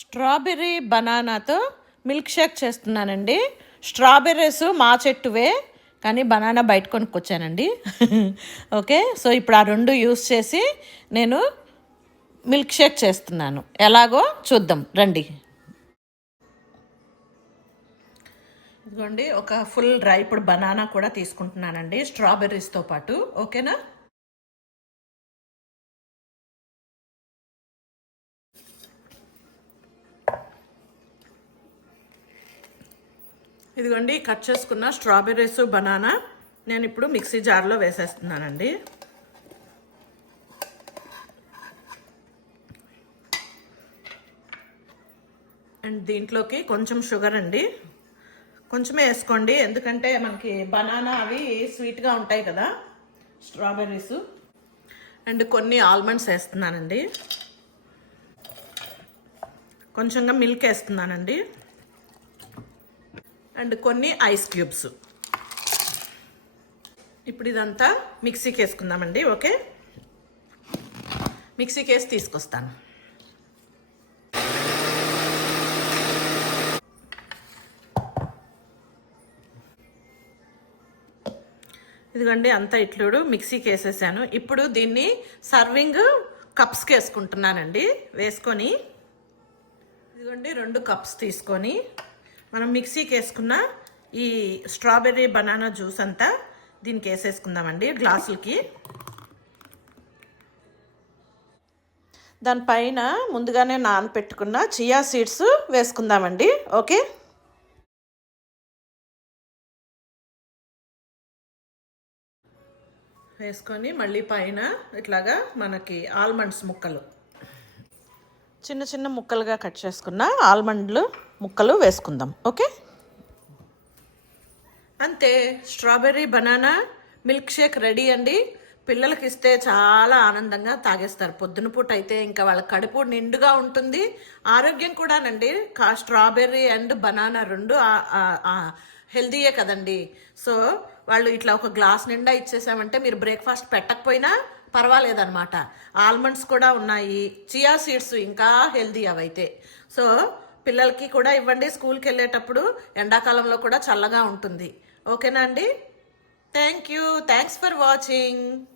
Strawberry బనానాతో milk shake చేస్తున్నానండి. Strawberries మా చెట్టువే కానీ బనానా బయట కొనుక్కొచ్చానండి. ఓకే సో ఇప్పుడు ఆ రెండు యూస్ చేసి నేను మిల్క్ షేక్ చేస్తున్నాను. ఎలాగో చూద్దాం రండి. ఇదిగోండి ఒక ఫుల్ రైప్డ్ బనానా కూడా తీసుకుంటున్నానండి స్ట్రాబెర్రీస్తో పాటు. ఓకేనా? ఇదిగోండి కట్ చేసుకున్న స్ట్రాబెర్రీస్ బనానా నేను ఇప్పుడు మిక్సీ జార్లో వేసేస్తున్నానండి. అండ్ దీంట్లోకి కొంచెం షుగర్ అండి. కొంచెమే వేసుకోండి ఎందుకంటే మనకి బనానా అవి స్వీట్గా ఉంటాయి కదా స్ట్రాబెర్రీస్ అండ్ కొన్ని ఆల్మండ్స్ వేస్తున్నానండి. కొంచెంగా మిల్క్ వేస్తున్నానండి. అండ్ కొన్ని ఐస్ క్యూబ్స్. ఇప్పుడు ఇదంతా మిక్సీకి వేసుకుందామండి ఓకే? మిక్సీకి వేసి తీసుకొస్తాను. ఇదిగోండి అంతా ఇట్లుడు మిక్సీకి వేసేసాను ఇప్పుడు దీన్ని సర్వింగ్ కప్స్కి వేసుకుంటున్నానండి వేసుకొని. ఇదిగోండి రెండు కప్స్ తీసుకొని. మనం మిక్సీకి వేసుకున్న ఈ స్ట్రాబెర్రీ బనానా జ్యూస్ అంతా దీనికి వేసేసుకుందామండి గ్లాసులకి. దానిపైన ముందుగానే నానపెట్టుకున్న చియా సీడ్స్ వేసుకుందామండి ఓకే? వేసుకొని మళ్ళీ పైన ఇట్లాగా మనకి ఆల్మండ్స్ ముక్కలు. చిన్న చిన్న ముక్కలుగా కట్ చేసుకున్న ఆల్మండ్లు ముక్కలు వేసుకుందాం ఓకే? అంతే. Strawberry banana milk shake ready అండి. పిల్లలకి ఇస్తే చాలా ఆనందంగా తాగేస్తారు. పొద్దున పూట అయితే ఇంకా వాళ్ళ కడుపు నిండుగా ఉంటుంది. ఆరోగ్యం కూడానండి. కా స్ట్రాబెర్రీ అండ్ బనానా రెండు హెల్దీయే కదండి. సో వాళ్ళు ఇట్లా ఒక గ్లాస్ నిండా ఇచ్చేసామంటే మీరు బ్రేక్ఫాస్ట్ పెట్టకపోయినా పర్వాలేదన్నమాట. ఆల్మండ్స్ కూడా ఉన్నాయి. చియా సీడ్స్ ఇంకా హెల్దీ అవైతే. సో పిల్లలకి కూడా ఇవ్వండి. స్కూల్కి వెళ్ళేటప్పుడు ఎండాకాలంలో కూడా చల్లగా ఉంటుంది. ఓకేనా అండి? Thank you. Thanks for watching.